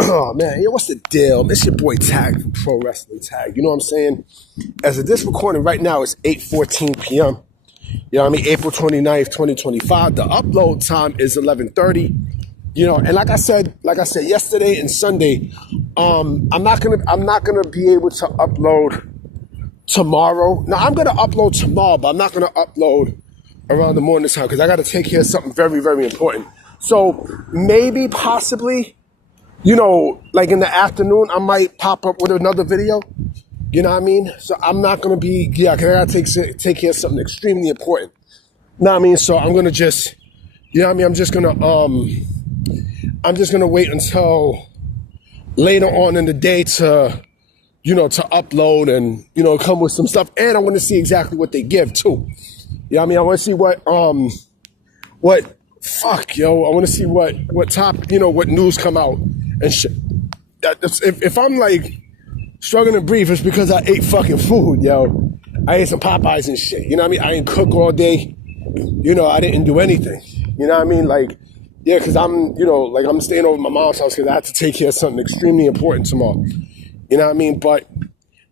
Oh man, what's the deal? It's your boy Tag from Pro Wrestling Tag. You know what I'm saying? As of this recording right now, it's 8:14 p.m. You know what I mean? April 29th, 2025. The upload time is 11:30. You know, and like I said yesterday and Sunday, I'm not gonna be able to upload tomorrow. Now I'm gonna upload tomorrow, but I'm not gonna upload around the morning time because I got to take care of something very, very important. So maybe, possibly, you know, like in the afternoon, I might pop up with another video. You know what I mean? So I'm not gonna be, because I gotta take care of something extremely important. You know what I mean? So I'm gonna just, you know what I mean? I'm just gonna wait until later on in the day to, you know, to upload and, you know, come with some stuff. And I want to see exactly what they give too. You know what I mean? I want to see I want to see what top, you know, what news come out and shit. If I'm like struggling to breathe, it's because I ate fucking food, yo. I ate some Popeyes and shit. You know what I mean? I didn't cook all day. You know, I didn't do anything. You know what I mean? Like, yeah, because I'm, you know, like I'm staying over at my mom's house because I have to take care of something extremely important tomorrow. You know what I mean? But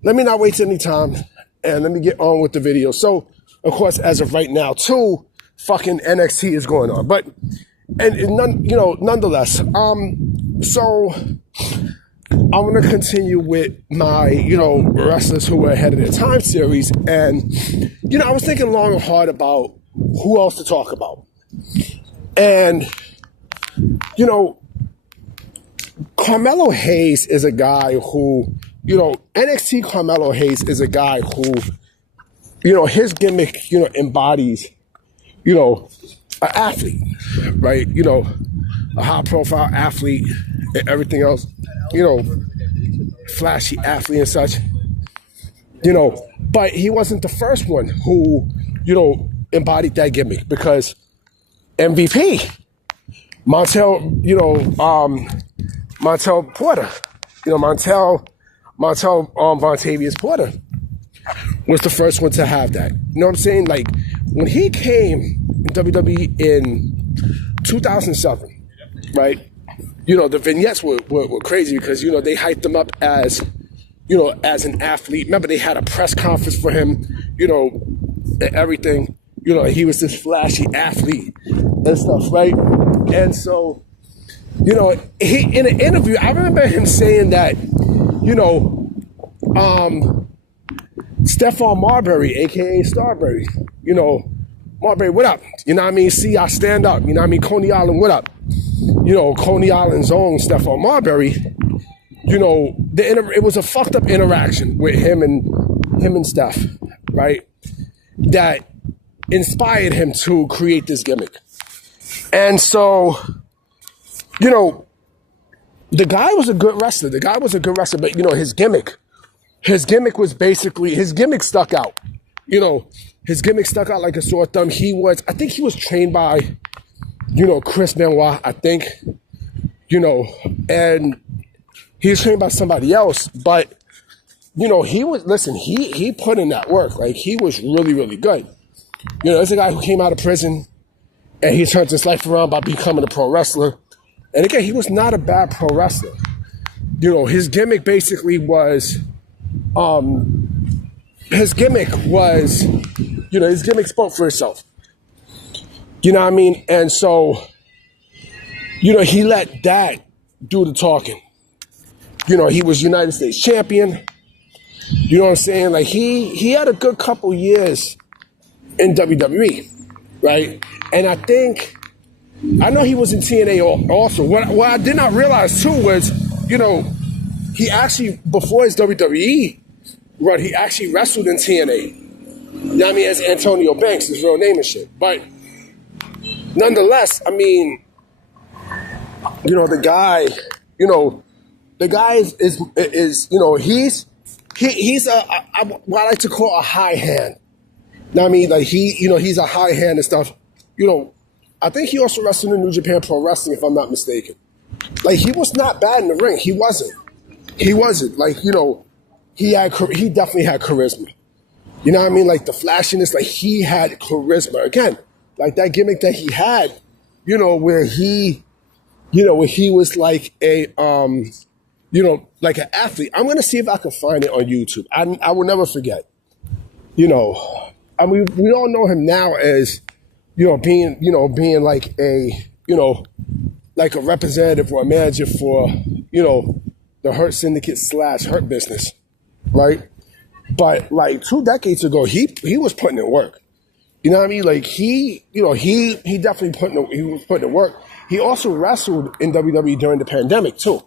let me not waste any time and let me get on with the video. So, of course, as of right now, too, fucking NXT is going on. But, nonetheless, so I want to continue with my, you know, wrestlers who were ahead of their time series. And, you know, I was thinking long and hard about who else to talk about. And, you know, Carmelo Hayes is a guy who, you know, NXT Carmelo Hayes is a guy who, you know, his gimmick, you know, embodies, you know, an athlete, right? You know, a high-profile athlete and everything else, you know, flashy athlete and such, you know. But he wasn't the first one who, you know, embodied that gimmick because MVP, Montel Porter, you know, Montel Vontavious Porter was the first one to have that. You know what I'm saying? Like, when he came in WWE in 2007, right? You know, the vignettes were crazy because, you know, they hyped him up as, you know, as an athlete. Remember, they had a press conference for him, you know, and everything. You know, he was this flashy athlete and stuff, right? And so, you know, he in an interview, I remember him saying that, you know, Stephon Marbury, a.k.a. Starbury, you know, Marbury, what up? You know what I mean? See, I stand up. You know what I mean? Coney Island, what up? You know, Coney Island's own Stephon Marbury, you know, it was a fucked up interaction with him and Steph, right? That inspired him to create this gimmick. And so, you know, the guy was a good wrestler. But, you know, his gimmick was basically, his gimmick stuck out. You know, his gimmick stuck out like a sore thumb. I think he was trained by, you know, Chris Benoit, I think, you know, and he was trained by somebody else. But, you know, he put in that work. Like, he was really, really good. You know, there's a guy who came out of prison and he turned his life around by becoming a pro wrestler. And again, he was not a bad pro wrestler. You know, his gimmick basically was, his gimmick spoke for itself. You know what I mean? And so, you know, he let that do the talking. You know, he was United States champion. You know what I'm saying? Like, he had a good couple years in WWE, right? And I know he was in TNA also. What I did not realize too was, you know, he actually, before his WWE run, he actually wrestled in TNA. You know what I mean? As Antonio Banks, his real name and shit. But nonetheless, I mean, you know, the guy is you know, he's what I like to call a high hand. You know what I mean? Like, he's a high hand and stuff. You know, I think he also wrestled in New Japan Pro Wrestling, if I'm not mistaken. Like, he was not bad in the ring. He wasn't. Like, you know, he definitely had charisma. You know what I mean? Like, the flashiness, like, he had charisma. Again, like that gimmick that he had, you know, where he, where he was like like an athlete. I'm gonna see if I can find it on YouTube. I will never forget. I mean, we all know him now as, being like like a representative or a manager for, the Hurt Syndicate / Hurt Business, right? But like 2 decades ago, he was putting in work. You know what I mean? Like he definitely he was putting in work. He also wrestled in WWE during the pandemic too.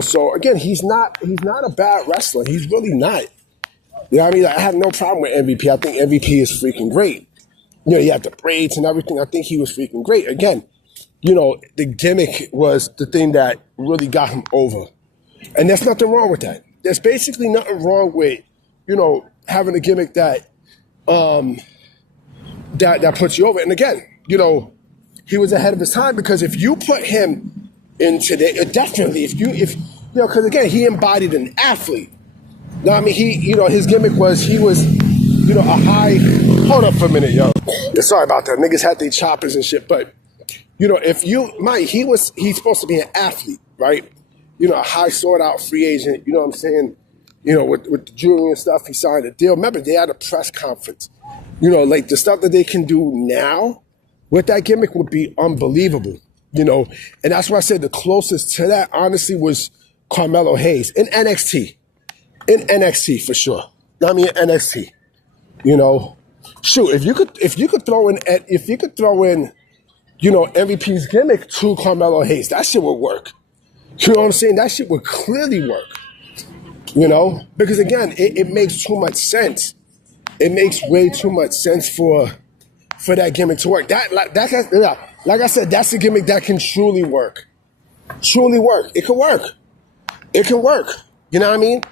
So again, he's not a bad wrestler. He's really not. You know what I mean? I have no problem with MVP. I think MVP is freaking great. He had the braids and everything. I think he was freaking great. Again, the gimmick was the thing that really got him over. And there's nothing wrong with that. There's basically nothing wrong with, having a gimmick that that puts you over. And again, he was ahead of his time, because if you put him in today, definitely, because again, he embodied an athlete. No, I mean, his gimmick was, he was, a high, hold up for a minute, yo. Yeah, sorry about that. Niggas had their choppers and shit. But, he's supposed to be an athlete, right? A high sought out free agent, you know what I'm saying? With the jewelry and stuff, he signed a deal. Remember, they had a press conference. Like the stuff that they can do now with that gimmick would be unbelievable, And that's why I said the closest to that, honestly, was Carmelo Hayes in NXT. In NXT for sure. I mean NXT. Shoot, if you could throw in MVP's gimmick to Carmelo Hayes, that shit would work. You know what I'm saying? That shit would clearly work. Because again, it makes too much sense. It makes way too much sense for that gimmick to work. Like I said, that's a gimmick that can truly work. Truly work. It can work. It can work. You know what I mean?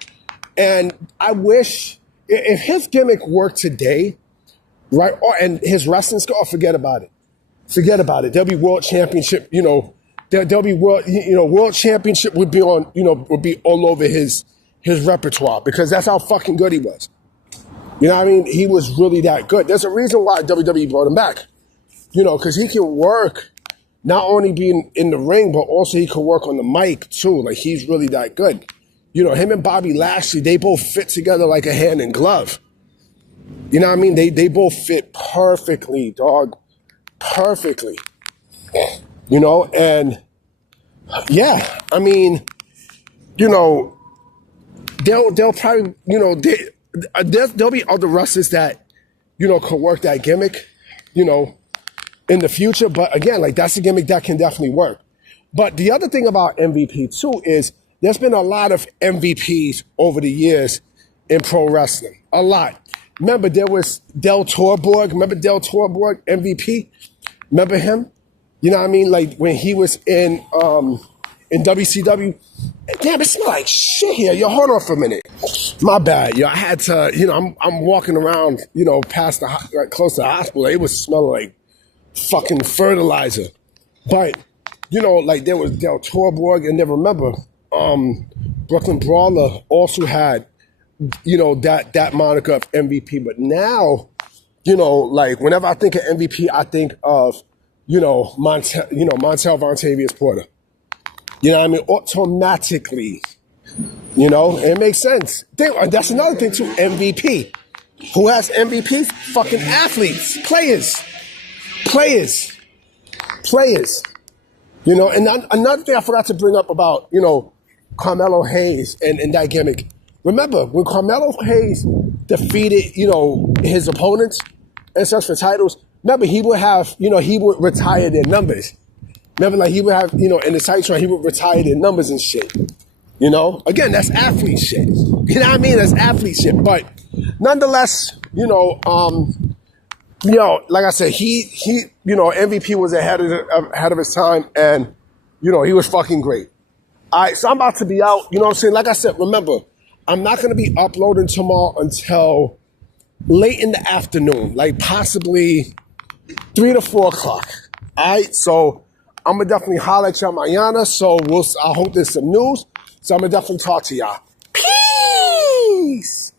And I wish if his gimmick worked today, right? And his wrestling skill, forget about it. Forget about it. There'll be world championship. There'll be world championship would be on. Would be all over his repertoire, because that's how fucking good he was. You know what I mean? He was really that good. There's a reason why WWE brought him back. Because he can work, not only being in the ring, but also he can work on the mic too. Like, he's really that good. Him and Bobby Lashley, they both fit together like a hand in glove. You know what I mean? They both fit perfectly, dog. Perfectly. And yeah, I mean, they'll probably, there'll be other wrestlers that, can work that gimmick, in the future. But again, like, that's a gimmick that can definitely work. But the other thing about MVP too is there's been a lot of MVPs over the years in pro wrestling. A lot. Remember, there was Del Torborg. Remember Del Torborg, MVP? Remember him? You know what I mean? Like, when he was in WCW. Damn, it smells like shit here. Yo, hold on for a minute. My bad. Yo, I had to, I'm walking around, past close to the hospital. It was smelling like fucking fertilizer. But, like, there was Del Torborg, and then remember, Brooklyn Brawler also had, that moniker of MVP. But now, like, whenever I think of MVP, I think of, Montel Vontavious Porter. You know what I mean? Automatically. It makes sense. That's another thing too, MVP. Who has MVPs? Fucking athletes, players. And another thing I forgot to bring up about, Carmelo Hayes and that gimmick. Remember, when Carmelo Hayes defeated, his opponents and such for titles, remember, he would have, he would retire their numbers. Remember, like, he would have, in the Titantron, he would retire their numbers and shit. Again, that's athlete shit. You know what I mean? That's athlete shit. But nonetheless, like I said, he MVP was ahead of his time, and, he was fucking great. All right, so I'm about to be out. You know what I'm saying? Like I said, remember, I'm not going to be uploading tomorrow until late in the afternoon, like possibly 3 to 4 o'clock. All right, so I'm going to definitely holler at y'all mañana. So I hope there's some news. So I'm going to definitely talk to y'all. Peace.